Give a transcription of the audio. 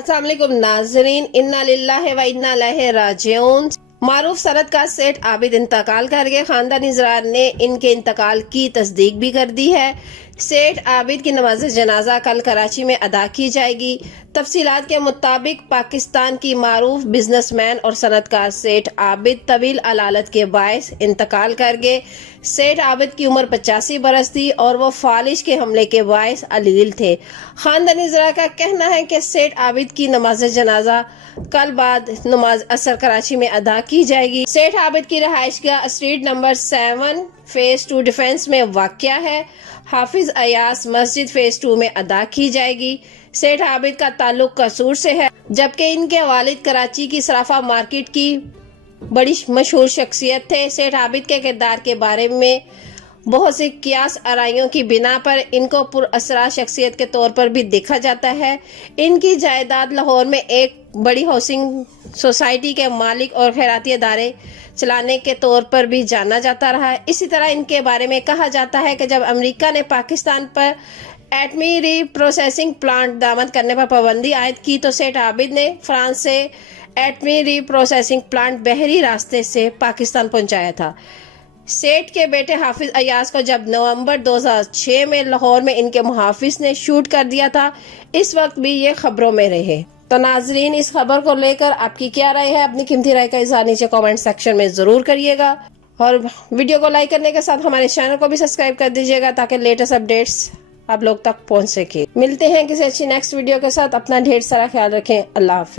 अस्सलाम वालेकुम नाजरीन, इन्ना लिल्लाहि व इन्ना इलैहि राजिऊन। मारूफ सनतकार सेठ आबिद इंतकाल कर गए। खानदानी इजरार ने इनके इंतकाल की तस्दीक भी कर दी है। सेठ आबिद की नमाज जनाजा कल कराची में अदा की जाएगी। तफसीलात के मुताबिक पाकिस्तान की मारूफ बिजनेसमैन और सनतकार सेठ आबिद तवील अलालत के बायस इंतकाल कर गए। सेठ आबिद की उम्र 85 बरस थी और वो फालिज के हमले के बायस अलील थे। खानदानी इजरार का कहना है कि सेठ आबिद की नमाज जनाजा कल बाद नमाज असर कराची में अदा की जाएगी। सेठ आबिद की रहायशगाह स्ट्रीट नंबर 7 फेज 2 डिफेंस में वाक़या है। हाफिज अयास मस्जिद फेज 2 में अदा की जाएगी। सेठ आबिद का ताल्लुक कसूर से है, जबकि इनके वालिद कराची की सराफा मार्केट की बड़ी मशहूर शख्सियत थे। सेठ आबिद के किरदार के बारे में बहुत सी कियास आराइयों की बिना पर इनको पुरअसरार शख्सियत के तौर पर भी देखा जाता है। इनकी जायदाद लाहौर में एक बड़ी हाउसिंग सोसाइटी के मालिक और खैराती इदारे चलाने के तौर पर भी जाना जाता रहा है। इसी तरह इनके बारे में कहा जाता है कि जब अमेरिका ने पाकिस्तान पर एटमी रीप्रोसेसिंग प्लांट दामद करने पर पाबंदी आयद की, तो सेठ आबिद ने फ्रांस से एटमी रीप्रोसेसिंग प्लांट बहरी रास्ते से पाकिस्तान पहुंचाया था। सेठ के बेटे हाफिज अयास को जब नवंबर 2006 में लाहौर में इनके मुहाफिज ने शूट कर दिया था, इस वक्त भी ये खबरों में रहे। तो नाजरीन, इस खबर को लेकर आपकी क्या राय है? अपनी कीमती राय का इज़हार नीचे कमेंट सेक्शन में जरूर करिएगा और वीडियो को लाइक करने के साथ हमारे चैनल को भी सब्सक्राइब कर दीजिएगा ताकि लेटेस्ट अपडेट्स आप लोग तक पहुंच सके। मिलते हैं किसी अच्छी नेक्स्ट वीडियो के साथ। अपना ढेर सारा ख्याल रखें। अल्लाह हाफ़िज़।